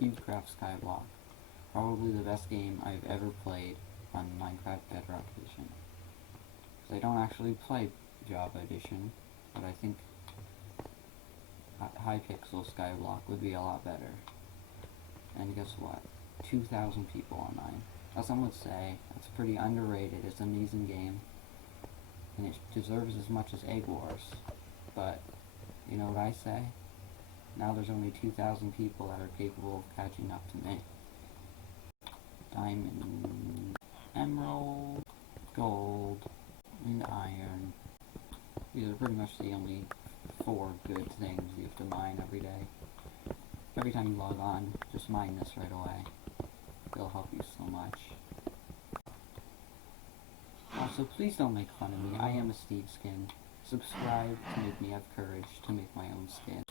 Cubecraft Skyblock. Probably the best game I've ever played on Minecraft Bedrock Edition. I don't actually play Java Edition, but I think Hypixel Skyblock would be a lot better. And guess what? 2,000 people online. Now some would say that's pretty underrated. It's an amazing game, and it deserves as much as Egg Wars. But you know what I say? Now there's only 2,000 people that are capable of catching up to me. Diamond, emerald, gold, and iron. These are pretty much the only 4 good things you have to mine every day. Every time you log on, just mine this right away. It'll help you so much. Also, please don't make fun of me. I am a Steve skin. Subscribe to make me have courage to make my own skin.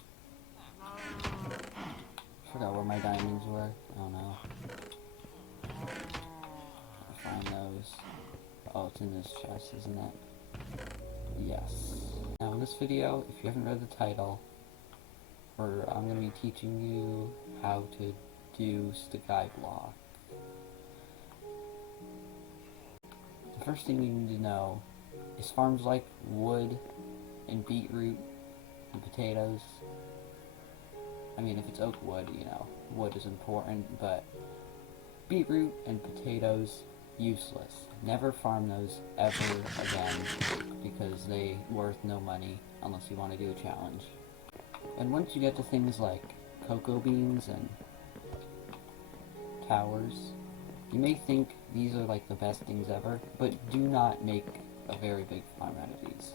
Forgot where my diamonds were. Oh no. I'll find those. Oh, it's in this chest, isn't it? Yes. Now in this video, if you haven't read the title, I'm going to be teaching you how to do Skyblock. The first thing you need to know is farms like wood and beetroot and potatoes. I mean, if it's oak wood, you know, wood is important, but beetroot and potatoes, useless. Never farm those ever again, because they worth no money unless you want to do a challenge. And once you get to things like cocoa beans and towers, you may think these are like the best things ever, but do not make a very big farm out of these.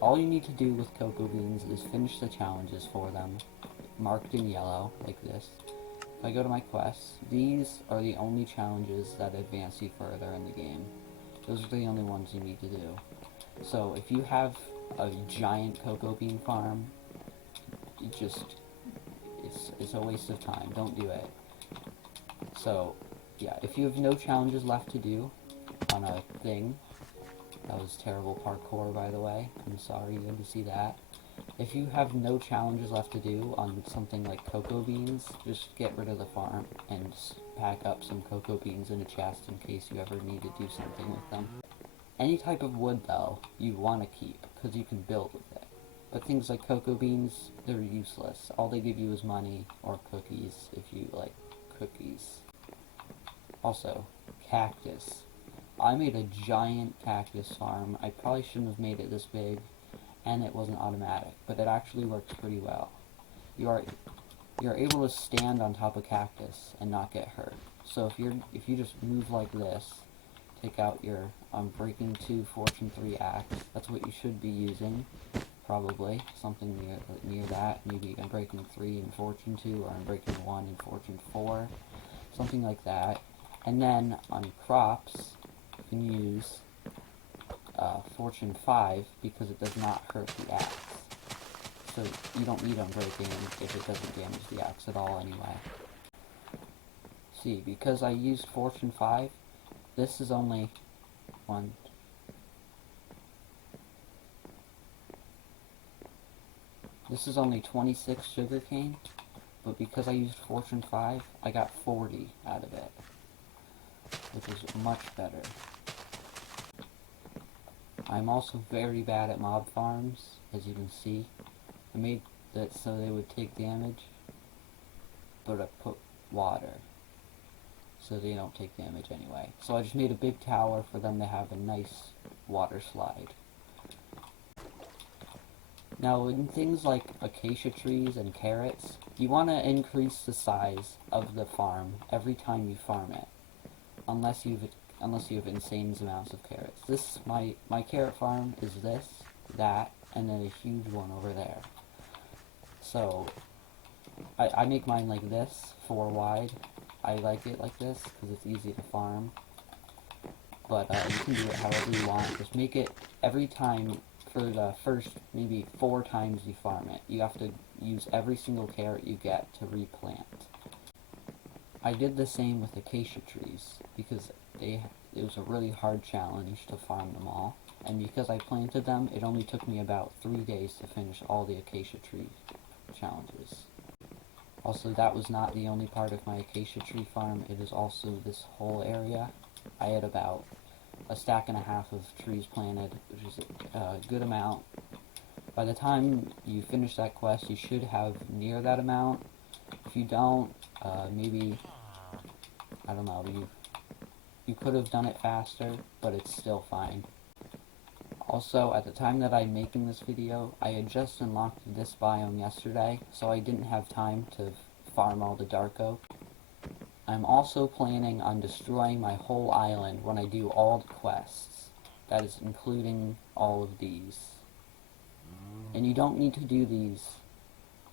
All you need to do with cocoa beans is finish the challenges for them, marked in yellow, like this. If I go to my quests, these are the only challenges that advance you further in the game. Those are the only ones you need to do. So if you have a giant cocoa bean farm, it's a waste of time. Don't do it. So yeah, if you have no challenges left to do on a thing, that was terrible parkour, by the way. I'm sorry you had to see that. If you have no challenges left to do on something like cocoa beans, just get rid of the farm and pack up some cocoa beans in a chest in case you ever need to do something with them. Any type of wood, though, you want to keep, because you can build with it. But things like cocoa beans, they're useless. All they give you is money or cookies, if you like cookies. Also, cactus. I made a giant cactus farm. I probably shouldn't have made it this big, and it wasn't automatic, but it actually works pretty well. You're able to stand on top of cactus and not get hurt. So if you just move like this, take out your Breaking 2 Fortune 3 axe. That's what you should be using, probably something near that. Maybe Breaking 3 and Fortune 2, or Breaking 1 and Fortune 4, something like that. And then on crops, you can use Fortune 5 because it does not hurt the axe. So you don't need Unbreaking if it doesn't damage the axe at all anyway. See, because I used Fortune 5, this is only one. This is only 26 sugarcane, but because I used Fortune 5, I got 40 out of it, which is much better. I'm also very bad at mob farms, as you can see. I made that so they would take damage, but I put water, so they don't take damage anyway. So I just made a big tower for them to have a nice water slide. Now in things like acacia trees and carrots, you want to increase the size of the farm every time you farm it, unless you have insane amounts of carrots. My carrot farm is this, that, and then a huge one over there. So I make mine like this, 4 wide. I like it like this because it's easy to farm. But you can do it however you want. Just make it every time. For the first maybe 4 times you farm it, you have to use every single carrot you get to replant. I did the same with acacia trees because it was a really hard challenge to farm them all, and because I planted them, it only took me about 3 days to finish all the acacia tree challenges. Also, that was not the only part of my acacia tree farm, it is also this whole area. I had about a stack and a half of trees planted, which is a good amount. By the time you finish that quest, you should have near that amount. If you don't, maybe, I don't know, you could have done it faster, but it's still fine. Also, at the time that I'm making this video, I had just unlocked this biome yesterday, so I didn't have time to farm all the dark oak. I'm also planning on destroying my whole island when I do all the quests. That is including all of these. And you don't need to do these.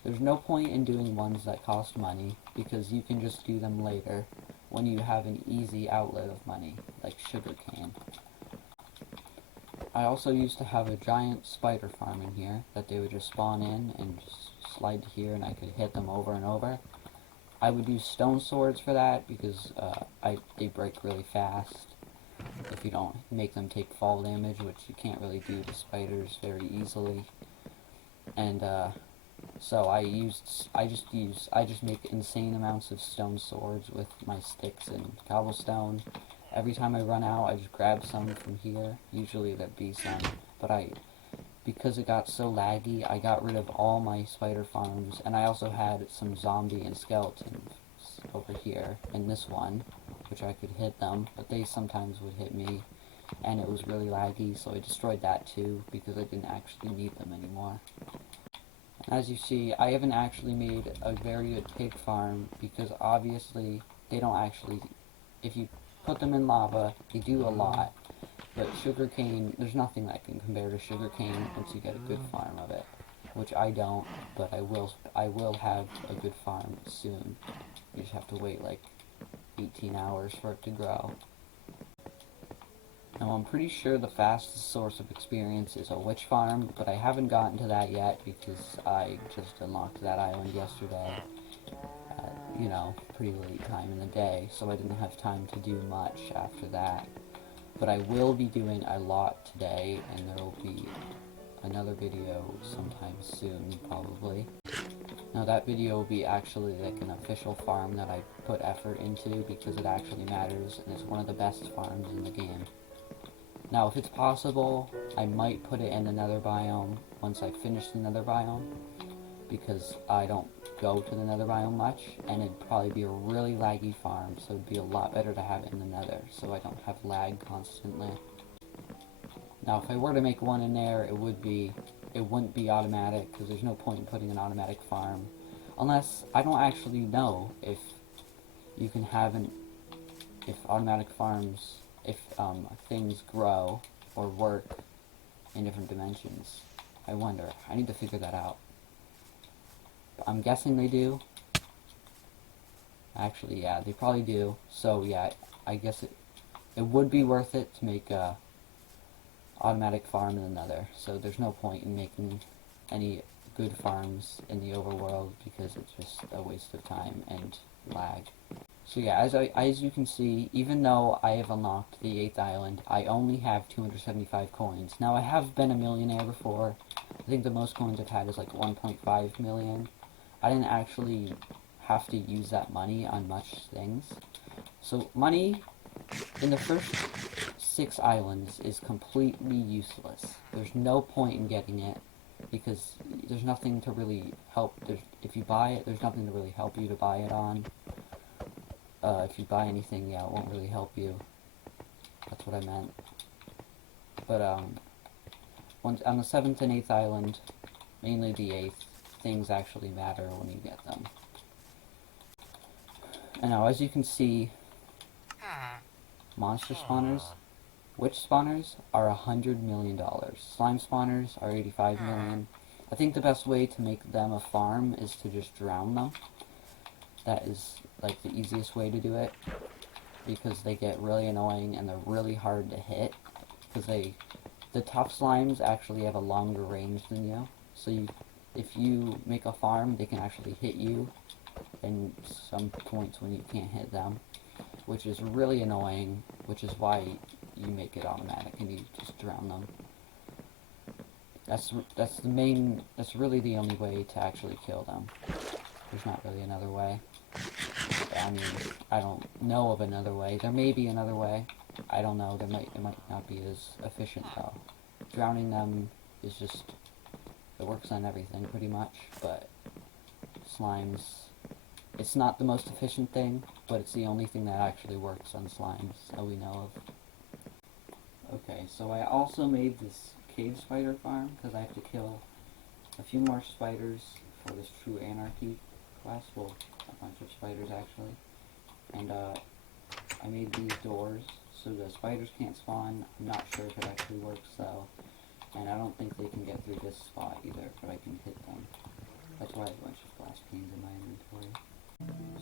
There's no point in doing ones that cost money, because you can just do them later when you have an easy outlet of money, like sugarcane. I also used to have a giant spider farm in here that they would just spawn in and just slide to here, and I could hit them over and over. I would use stone swords for that because they break really fast if you don't make them take fall damage, which you can't really do to spiders very easily. And so I just make insane amounts of stone swords with my sticks and cobblestone. Every time I run out, I just grab some from here. Usually there'd be some, but because it got so laggy, I got rid of all my spider farms, and I also had some zombie and skeletons over here in this one, which I could hit them, but they sometimes would hit me, and it was really laggy, so I destroyed that too, because I didn't actually need them anymore. As you see, I haven't actually made a very good pig farm, because obviously they don't actually, if you put them in lava, they do a lot. But sugarcane, there's nothing that can compare to sugarcane once you get a good farm of it. Which I don't, but I will have a good farm soon. You just have to wait like 18 hours for it to grow. Now I'm pretty sure the fastest source of experience is a witch farm, but I haven't gotten to that yet because I just unlocked that island yesterday. You know, pretty late time in the day, so I didn't have time to do much after that. But I will be doing a lot today, and there will be another video sometime soon, probably. Now that video will be actually like an official farm that I put effort into because it actually matters, and it's one of the best farms in the game. Now if it's possible, I might put it in the nether biome once I finish the nether biome, because I don't go to the nether biome much, and it'd probably be a really laggy farm, so it'd be a lot better to have it in the nether, so I don't have lag constantly. Now if I were to make one in there, it wouldn't be automatic, because there's no point in putting an automatic farm, unless, I don't actually know if you can have if automatic farms, if things grow or work in different dimensions. I wonder, I need to figure that out. I'm guessing they do. Actually, yeah, they probably do. So yeah, I guess it would be worth it to make a automatic farm in the nether. So there's no point in making any good farms in the overworld because it's just a waste of time and lag. So yeah, as you can see, even though I have unlocked the 8th island, I only have 275 coins. Now I have been a millionaire before. I think the most coins I've had is like 1.5 million. I didn't actually have to use that money on much things. So money in the first 6 islands is completely useless. There's no point in getting it because there's nothing to really help. If you buy it, there's nothing to really help you to buy it on. If you buy anything, yeah, it won't really help you. That's what I meant. But on the 7th and 8th island, mainly the 8th, things actually matter when you get them. And now, as you can see, monster spawners, witch spawners are $100 million. Slime spawners are 85 million. I think the best way to make them a farm is to just drown them. That is like the easiest way to do it, because they get really annoying and they're really hard to hit, because the tough slimes actually have a longer range than you, so if you make a farm, they can actually hit you in some points when you can't hit them, which is really annoying, which is why you make it automatic and you just drown them. That's really the only way to actually kill them. there's not really another way. I mean, I don't know of another way. There may be another way. I don't know. It might not be as efficient though. Drowning them is just, it works on everything pretty much, but slimes, it's not the most efficient thing, but it's the only thing that actually works on slimes that we know of. Okay, so I also made this cave spider farm because I have to kill a few more spiders for this True Anarchy quest. Well, a bunch of spiders actually. And I made these doors so the spiders can't spawn. I'm not sure if it actually works though. And I don't think they can get through this spot either, but I can hit them. That's why I have a bunch of glass panes in my inventory.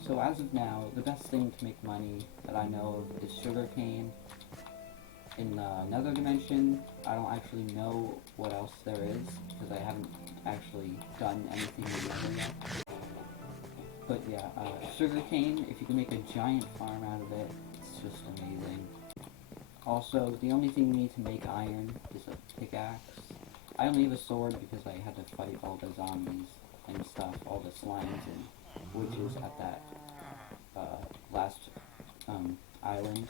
So as of now, the best thing to make money that I know of is sugarcane. In another dimension, I don't actually know what else there is, because I haven't actually done anything in Nether yet. But yeah, sugarcane, if you can make a giant farm out of it, it's just amazing. Also, the only thing you need to make iron is a pickaxe. I only have a sword because I had to fight all the zombies and stuff, all the slimes and witches at that last island.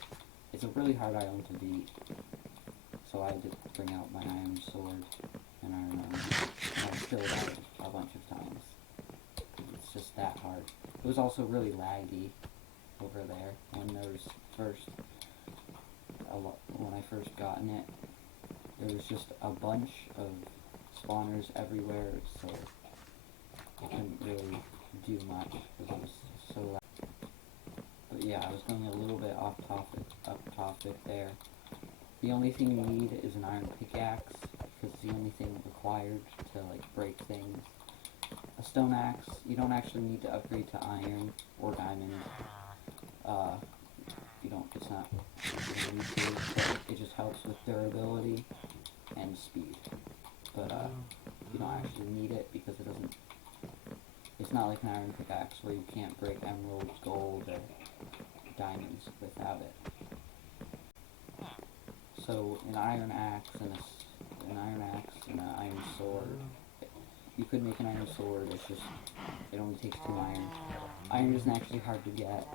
It's a really hard island to beat, so I had to bring out my iron sword and iron armor, and I killed it a bunch of times. It's just that hard. It was also really laggy over there when there was when I first gotten it. There was just a bunch of spawners everywhere, so I couldn't really do much because it was so laggy. But yeah, I was going a little bit off topic there. The only thing you need is an iron pickaxe, because it's the only thing required to like break things. A stone axe, you don't actually need to upgrade to iron or diamond. It's not, you don't need to, but it just helps with durability and speed. But you don't actually need it because it doesn't, it's not like an iron pickaxe where you can't break emerald, gold, or diamonds without it. So an iron axe and an iron sword. You could make an iron sword. It's just, it only takes 2 iron. Iron isn't actually hard to get.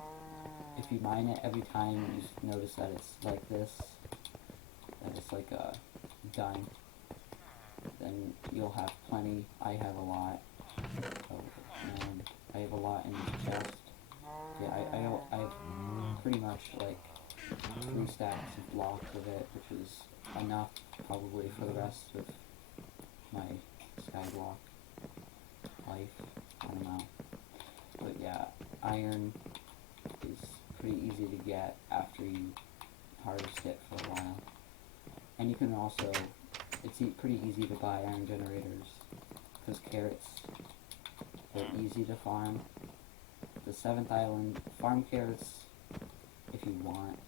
If you mine it every time, you just notice that it's like this, that it's like a done. Then you'll have plenty. I have a lot. And I have a lot in the chest. Yeah, I have pretty much like 3 stacks of blocks of it, which is enough probably for the rest of my Skyblock life. I don't know. But yeah, iron is pretty easy to get after you harvest it for a while. And you can also, it's pretty easy to buy iron generators, because carrots are easy to farm. The 7th island, farm carrots if you want,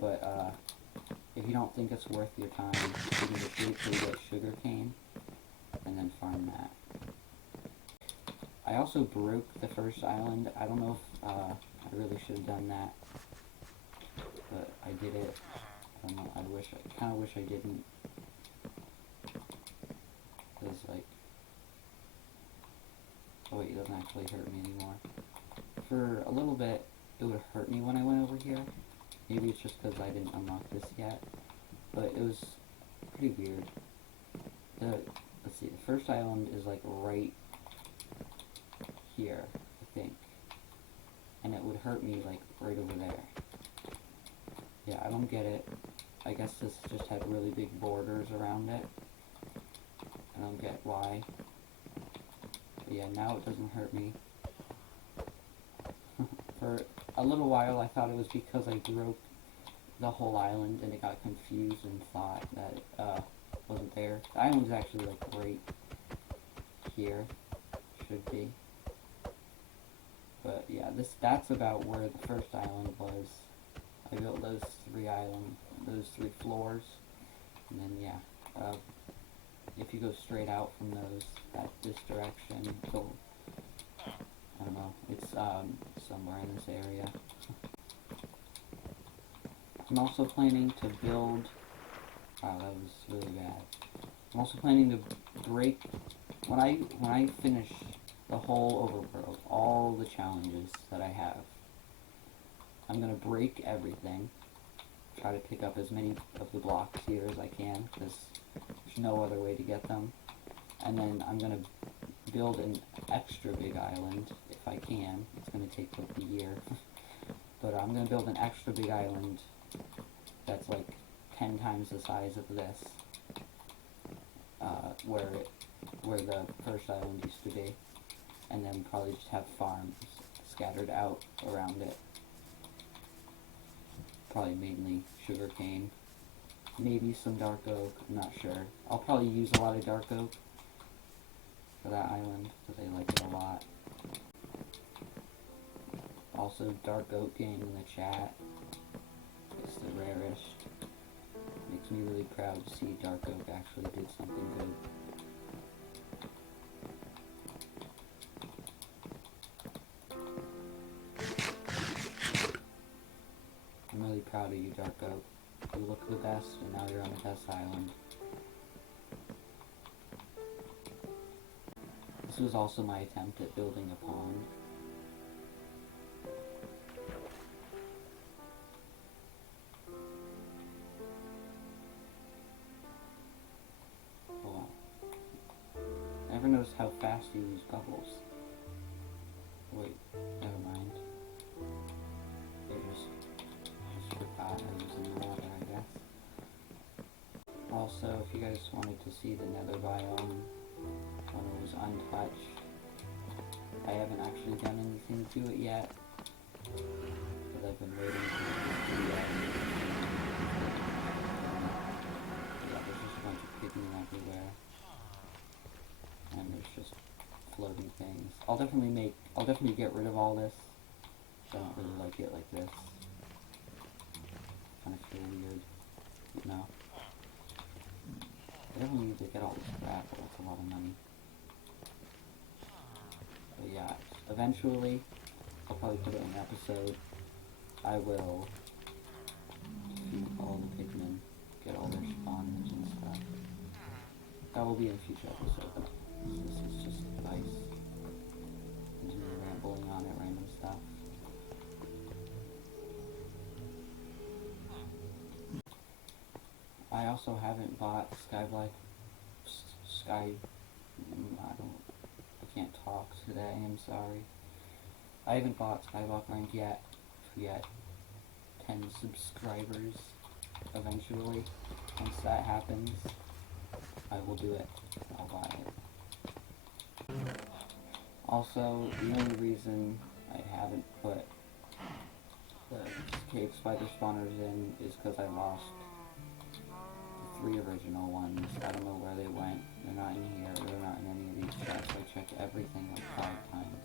but if you don't think it's worth your time, you can just wait till you get sugarcane and then farm that. I also broke the first island. I don't know if I really should have done that, but I did it. I don't know, I kind of wish I didn't, because like, oh wait, it doesn't actually hurt me anymore. For a little bit, it would hurt me when I went over here. Maybe it's just because I didn't unlock this yet, but it was pretty weird. Let's see, the first island is like right here, I think, and it would hurt me like right over there. Yeah, I don't get it. I guess this just had really big borders around it. I don't get why. But yeah, now it doesn't hurt me. For a little while I thought it was because I broke the whole island and it got confused and thought that it wasn't there. The island is actually like right here, should be. But yeah, that's about where the first island was. I built those 3 floors, and then yeah, if you go straight out from this direction, so I don't know, it's somewhere in this area. I'm also planning to build, wow, that was really bad. I'm also planning to break, when I finish the whole overworld, all the challenges that I have. I'm gonna break everything, try to pick up as many of the blocks here as I can, because there's no other way to get them. And then I'm gonna build an extra big island, if I can. It's gonna take like a year. But I'm gonna build an extra big island that's like 10 times the size of this, where the first island used to be, and then probably just have farms scattered out around it. Probably mainly sugarcane, maybe some dark oak, I'm not sure. I'll probably use a lot of dark oak for that island, because I like it a lot. Also, dark oak game in the chat. It's the rarest. Makes me really proud to see dark oak actually did something good. I'm really proud of you, dark oak. You look the best, and now you're on the best island. This was also my attempt at building a pond. Hold on. Never noticed how fast you use bubbles. Wait, never mind. They just forgot I was in the water, I guess. Also, if you guys wanted to see the nether biome when it was untouched, I haven't actually done anything to it yet, because I've been waiting for it to do that. Yeah, there's just a bunch of pigmen everywhere, and there's just floating things. I'll definitely get rid of all this. I don't really like it like this. Kind of feel weird, you know. I definitely need to get all this crap, but that's a lot of money. But yeah, eventually, I'll probably put it in an episode. I will defeat all the pigmen, get all their spawners and stuff. That will be in a future episode, though. This is just advice. I'm just rambling on at random stuff. I also haven't bought Skyblock. I can't talk today, I'm sorry. I haven't bought Skyblock Rank yet. Yet 10 subscribers. Eventually, once that happens, I will do it. I'll buy it. Also, the only reason I haven't put the cave spider spawners in is because I lost the 3 original ones. I don't know where they went. They're not in here. They're not in any of these chests. I checked everything like 5 times.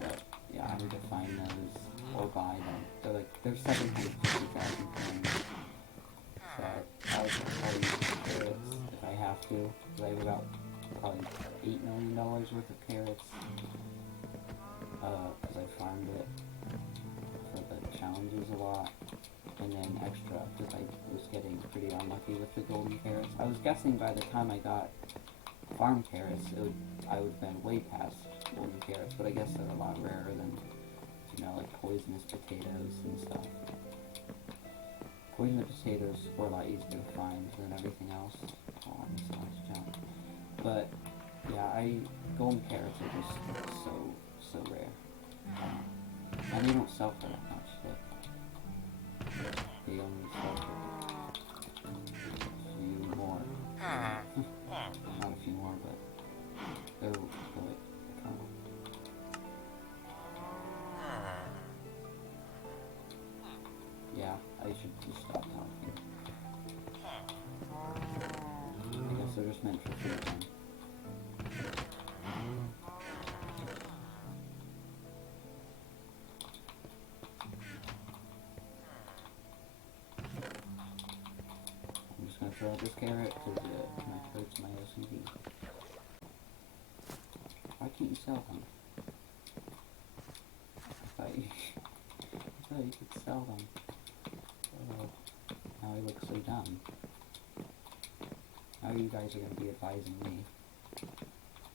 But yeah, I need to find those or buy them. They're 750,000 coins. So I'll probably use the carrots if I have to. I have about probably $8 million worth of carrots. Because I farmed it for the challenges a lot. And then extra, because I was getting pretty unlucky with the golden carrots. I was guessing by the time I got farm carrots, I would have been way past golden carrots, but I guess they're a lot rarer than, you know, like poisonous potatoes and stuff. Poisonous potatoes were a lot easier to find than everything else. Oh, I missed a nice jump. But, yeah, golden carrots are just so rare. And they don't sell for that much, look. They only sell for a few more. Not a few more, but they're like a kernel. Yeah, I should just stop talking. I guess they're just meant for food then. Throw out this carrot because it hurts my OCD. Why can't you sell them? I thought you could sell them. Oh, now I look so dumb. Now you guys are going to be advising me.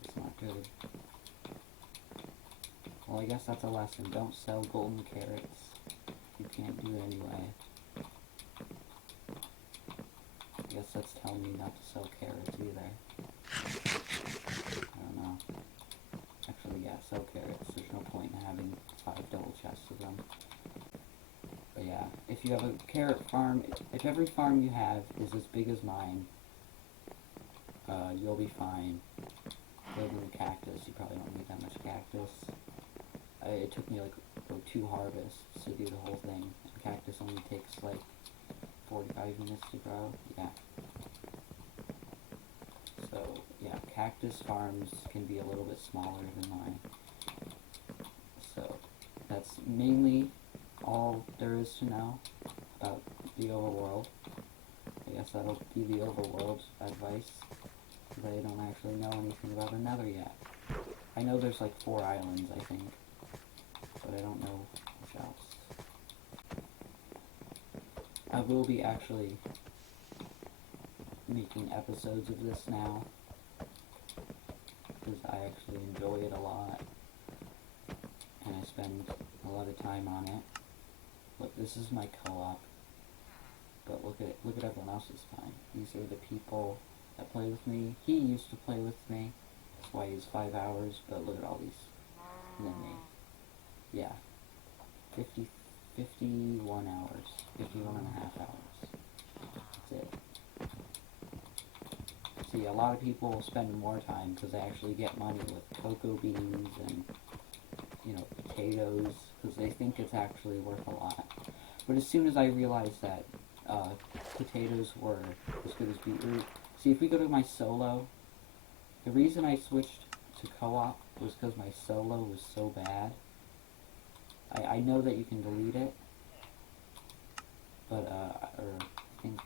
It's not good. Well, I guess that's a lesson. Don't sell golden carrots. You can't do it anyway. I guess that's telling me not to sell carrots either. I don't know. Actually, yeah, sell carrots. There's no point in having 5 double chests of them. But yeah, if you have a carrot farm, if every farm you have is as big as mine, you'll be fine. Building a cactus, you probably don't need that much cactus. It took me like 2 harvests to do the whole thing. And cactus only takes like 45 minutes to grow. Yeah. So yeah, cactus farms can be a little bit smaller than mine. So that's mainly all there is to know about the overworld. I guess that'll be the overworld advice. Because I don't actually know anything about another yet. I know there's like 4 islands, I think. But I don't know which else. I will be actually making episodes of this now. Because I actually enjoy it a lot. And I spend a lot of time on it. Look, this is my co-op. But look at everyone else's time. These are the people that play with me. He used to play with me. That's why he's 5 hours, but look at all these. And then me. Yeah. 51 hours. 51 and a half hours. That's it. See, a lot of people spend more time because they actually get money with cocoa beans and, you know, potatoes, because they think it's actually worth a lot. But as soon as I realized that potatoes were as good as beetroot, see, if we go to my solo, the reason I switched to co-op was because my solo was so bad. I know that you can delete it, but, or I think,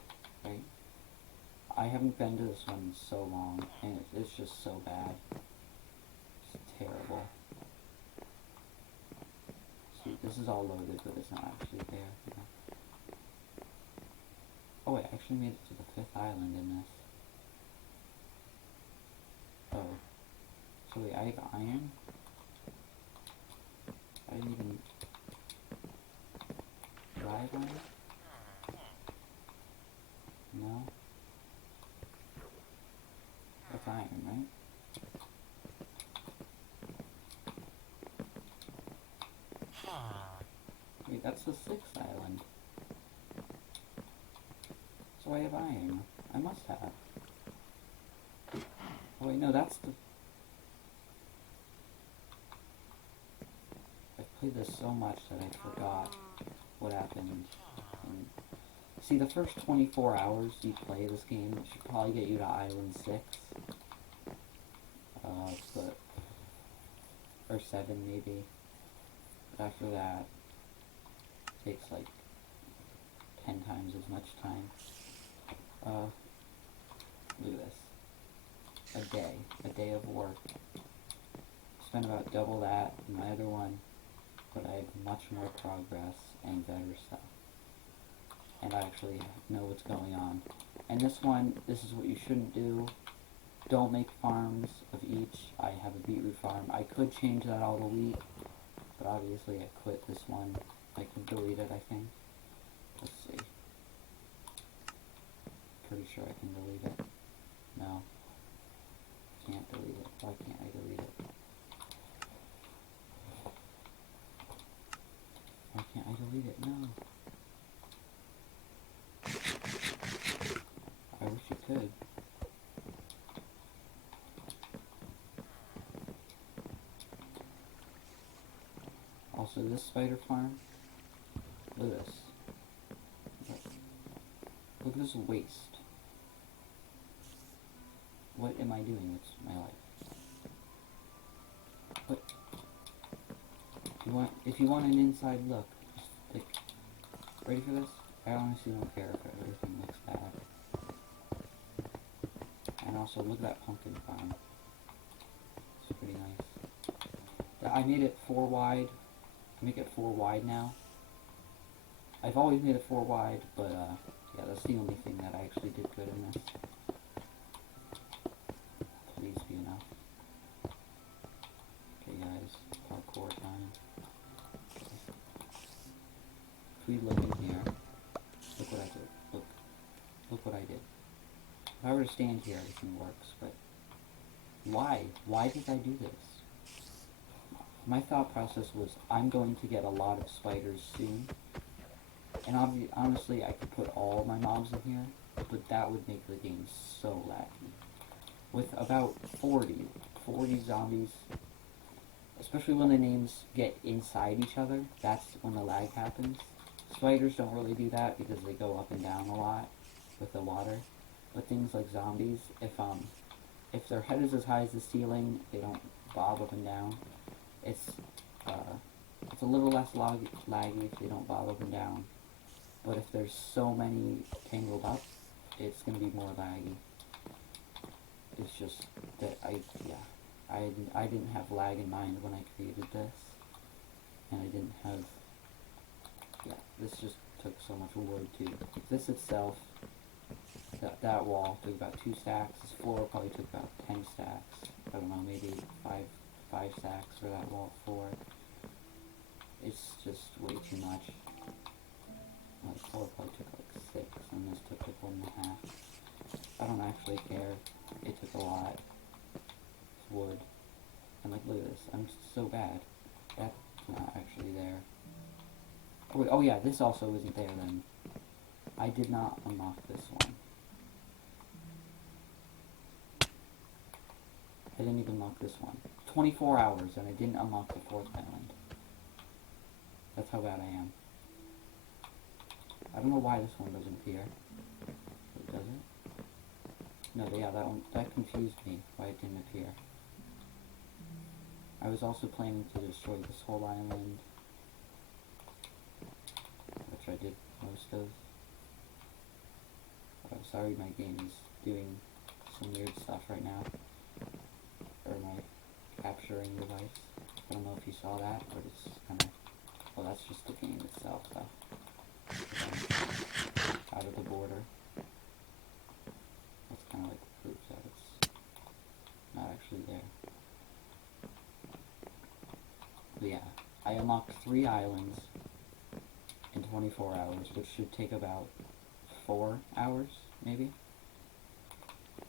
right? I haven't been to this one in so long, and it's just so bad. It's terrible. See, this is all loaded, but it's not actually there. You know? Oh, I actually made it to the 5th island in this. Oh. So wait, I have iron? I didn't even... Do I have iron? No? That's iron, right? Wait, that's the 6th island. So I have iron. I must have. Oh wait, no, that's the... I've played this so much that I forgot what happened. See, the first 24 hours you play this game should probably get you to Island 6. But... Or 7, maybe. But after that, it takes like 10 times as much time. Look at this. A day of work. Spend about double that in my other one, but I have much more progress and better stuff. And I actually know what's going on. And this one, this is what you shouldn't do. Don't make farms of each. I have a beetroot farm. I could change that all to wheat, but obviously I quit this one. I can delete it, I think. Let's see. Pretty sure I can delete it. No. Can't delete it. Why can't I delete it? Why can't I delete it? No. I wish you could. Also, this spider farm, look at this. Look at this waste. What am I doing with my life? What? If you want an inside look, just, like, ready for this? I honestly don't care if everything looks bad. And also, look at that pumpkin farm. It's pretty nice. I made it 4 wide. I make it 4 wide now. I've always made it 4 wide, but, yeah, that's the only thing that I actually did good in this. Please be enough. Okay, guys, parkour time. we look in here, look what I did. Look what I did. If I were to stand here, everything works, but why? Why did I do this? My thought process was, I'm going to get a lot of spiders soon, and honestly, I could put all my mobs in here, but that would make the game so laggy. With about 40 zombies, especially when the names get inside each other, that's when the lag happens. Spiders don't really do that because they go up and down a lot with the water, but things like zombies, if their head is as high as the ceiling, they don't bob up and down. It's a little less laggy if they don't bob up and down, but if there's so many tangled up, it's going to be more laggy. It's just that I didn't have lag in mind when I created this, and I didn't have, this just took so much wood too. This itself, that wall took about 2 stacks, this floor probably took about 10 stacks, I don't know, maybe 5 stacks for that wall floor. It's just way too much. The floor probably took like 6, and this took like 1.5. I don't actually care. It took a lot of wood. And like, look at this. I'm so bad. That's not actually there. Oh, wait, oh yeah, this also isn't there then. I did not unlock this one. I didn't even unlock this one. 24 hours and I didn't unlock the 4th island. That's how bad I am. I don't know why this one doesn't appear. Does it? No, yeah, that confused me why it didn't appear. I was also planning to destroy this whole island, which I did most of. But I'm sorry, my game is doing some weird stuff right now. Or my capturing device. I don't know if you saw that, but it's kind of, well, that's just the game itself, though. Out of the border. That's kind of like proof that it's not actually there. But yeah, I unlocked 3 islands in 24 hours, which should take about 4 hours, maybe?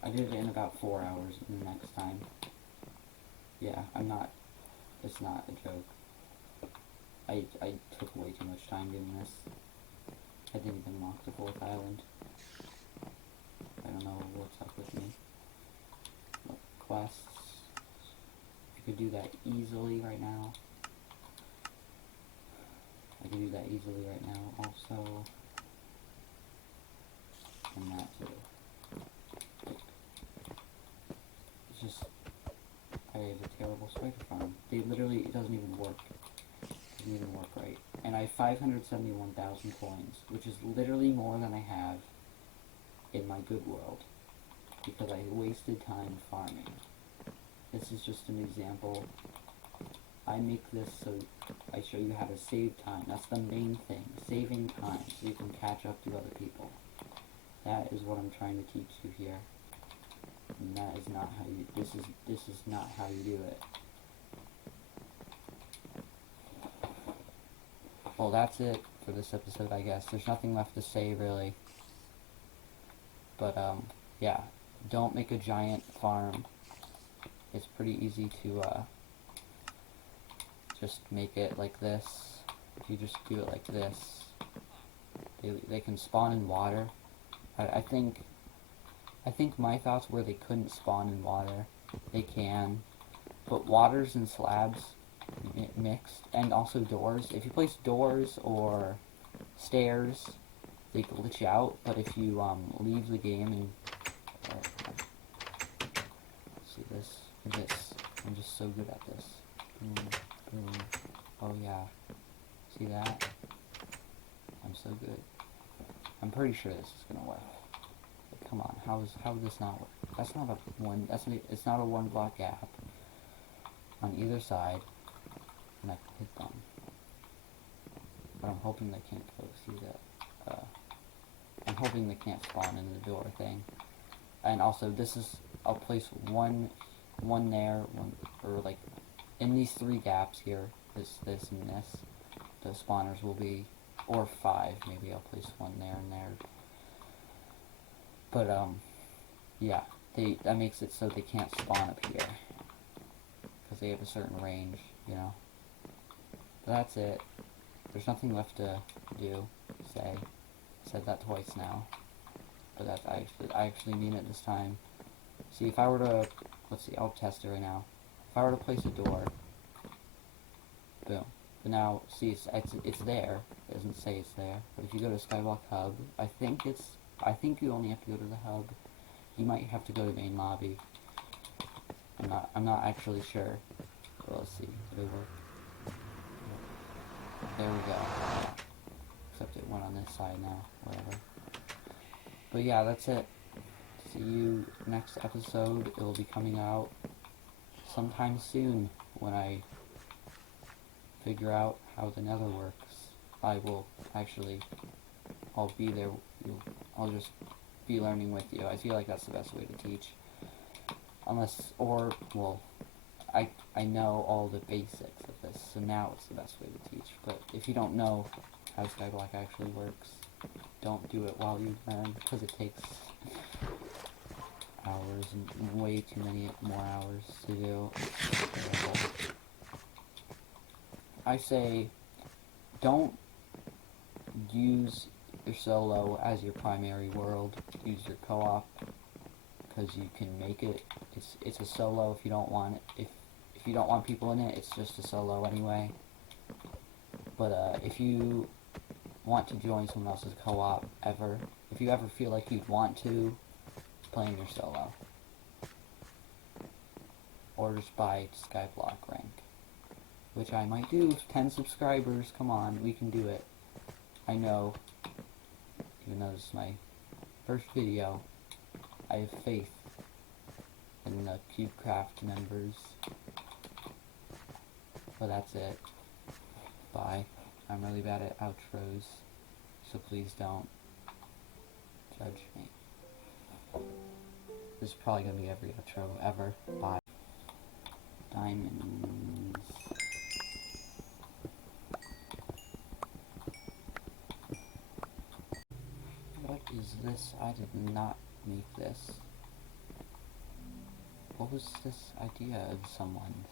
I did it in about 4 hours the next time. Yeah, it's not a joke. I took way too much time doing this. I didn't even unlock the 4th island. I don't know what's up with me. Look, quests. I could do that easily right now. I can do that easily right now also. And that too. It's just, I have a terrible spider farm. It doesn't even work. It doesn't even work right. And I have 571,000 coins, which is literally more than I have in my good world. Because I wasted time farming. This is just an example. I make this so I show you how to save time. That's the main thing. Saving time so you can catch up to other people. That is what I'm trying to teach you here. And that is not how you, this is not how you do it. Well, that's it for this episode, I guess. There's nothing left to say, really. But, yeah. Don't make a giant farm. It's pretty easy to, just make it like this. If you just do it like this, they can spawn in water. I think my thoughts were they couldn't spawn in water. They can. But waters and slabs mixed, and also doors. If you place doors or stairs, they glitch out. But if you leave the game and see this, I'm just so good at this. Boom, boom. Oh yeah, see that? I'm so good. I'm pretty sure this is gonna work. But come on, how would this not work? That's not a one. It's not a 1 block gap on either side. And I can hit them. But I'm hoping they can't go through that. I'm hoping they can't spawn in the door thing. And also, this is, I'll place one there, or like, in these 3 gaps here, this, and this, the spawners will be or 5. Maybe I'll place one there and there. But yeah, that makes it so they can't spawn up here because they have a certain range, you know. But that's it. There's nothing left to do. Say, said that twice now, but that's I actually mean it this time. See, if I were to, let's see, I'll test it right now. If I were to place a door, boom. But now, see, it's there. It doesn't say it's there. But if you go to Skyblock Hub, I think you only have to go to the hub. You might have to go to main lobby. I'm not actually sure. But let's see. Did it work? There we go. Except it went on this side now. Whatever. But yeah, that's it. See you next episode. It will be coming out sometime soon when I figure out how the nether works. I'll be there. I'll just be learning with you. I feel like that's the best way to teach. I know all the basics of this, so now it's the best way to teach. But if you don't know how Skyblock actually works, don't do it while you learn, because it takes hours and way too many more hours to do. I say, don't use your solo as your primary world. Use your co-op, because you can make it. It's a solo if you don't want it. If you don't want people in it, it's just a solo anyway. But if you want to join someone else's co-op if you ever feel like you'd want to, play in your solo. Or just buy Skyblock rank. Which I might do. 10 subscribers, come on, we can do it. I know. Even though this is my first video, I have faith in the Cubecraft members. But that's it. Bye. I'm really bad at outros, so please don't judge me. This is probably gonna be every outro ever. Bye. Diamonds. What is this? I did not make this. What was this idea of someone's?